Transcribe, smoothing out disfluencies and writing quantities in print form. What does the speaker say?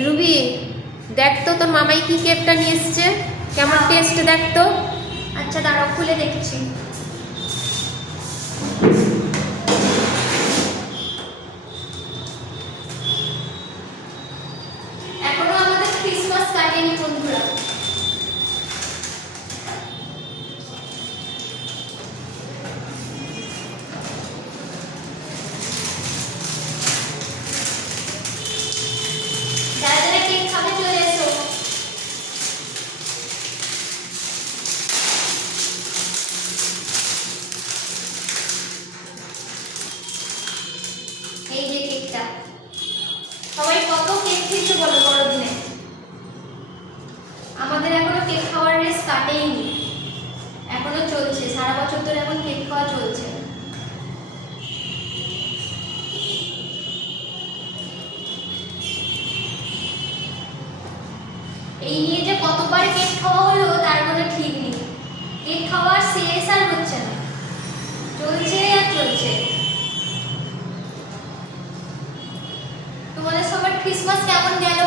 Ruby, দেখ তো তোর মামাই কি কেকটা নিয়ে এসছে, কেমন টেস্ট দেখ তো। আচ্ছা দাঁড়াও, খুলে দেখছি। এখনো আমাদের ক্রিসমাস কাটেনি বন্ধুরা। যারা যারা কেক খাবে চলে এসো। এই যে কেকটা, সবাই কত কেক খেয়েছো বলো বড়দিনে? আমাদের এখনো কেক খাওয়ার রেস কাটেইনি, এখনো চলছে, সারা বছর ধরে এখন কেক খাওয়া চলছে। এই নিয়ে যে কতবার কেক খাওয়া হলো তার কোনো ঠিক নেই। কেক খাওয়ার শেষ আর হচ্ছে না, চলছে আর চলছে। তোমাদের সবার ক্রিসমাস কেমন গেল